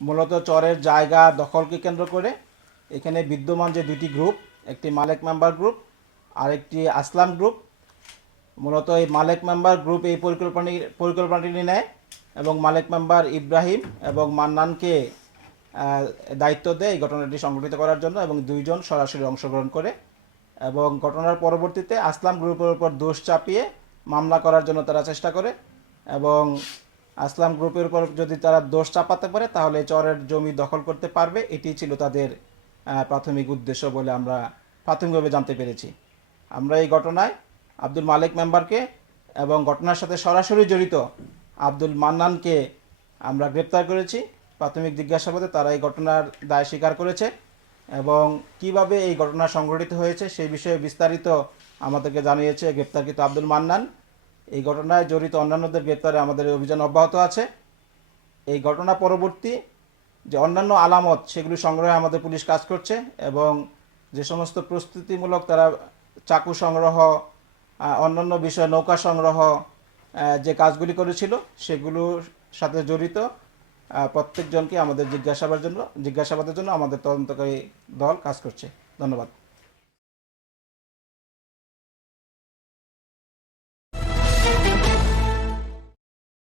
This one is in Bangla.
মূলত চরের জায়গা দখলকে কেন্দ্র করে এখানে বিদ্যমান যে দুটি গ্রুপ, একটি মালেক মেম্বার গ্রুপ আর একটি আসলাম গ্রুপ। মূলত এই মালেক মেম্বার গ্রুপ এই পরিকল্পনা, পরিকল্পনাটি নেয় এবং মালেক মেম্বার ইব্রাহিম এবং মান্নানকে দায়িত্ব দেয় এই ঘটনাটি সংগঠিত করার জন্য এবং দুইজন সরাসরি অংশগ্রহণ করে এবং ঘটনার পরবর্তীতে আসলাম গ্রুপের উপর দোষ চাপিয়ে মামলা করার জন্য তারা চেষ্টা করে এবং আসলাম গ্রুপের উপর যদি তারা দোষ চাপাতে পারে, তাহলে চরের জমি দখল করতে পারবে। এটি ছিল তাদের প্রাথমিক উদ্দেশ্য বলে আমরা প্রাথমিকভাবে জানতে পেরেছি। আমরা এই ঘটনায় আব্দুল মালিক মেম্বারকে এবং ঘটনার সাথে সরাসরি জড়িত আব্দুল মান্নানকে আমরা গ্রেপ্তার করেছি। প্রাথমিক জিজ্ঞাসাবাদে তারা এই ঘটনার দায় স্বীকার করেছে এবং কীভাবে এই ঘটনা সংঘটিত হয়েছে সেই বিষয়ে বিস্তারিত আমাদেরকে জানিয়েছে গ্রেপ্তারকৃত আব্দুল মান্নান। এই ঘটনায় জড়িত অন্যান্যদের গ্রেপ্তারে আমাদের অভিযান অব্যাহত আছে। এই ঘটনা পরবর্তী যে অন্যান্য আলামত, সেগুলি সংগ্রহে আমাদের পুলিশ কাজ করছে এবং যে সমস্ত প্রস্তুতিমূলক তারা চাকু সংগ্রহ অন্যান্য বিষয় নৌকা সংগ্রহ যে কাজগুলি করেছিল, সেগুলোর সাথে জড়িত প্রত্যেকজনকে আমাদের জিজ্ঞাসাবাদের জন্য জিজ্ঞাসাবাদের জন্য আমাদের তদন্তকারী দল কাজ করছে। ধন্যবাদ।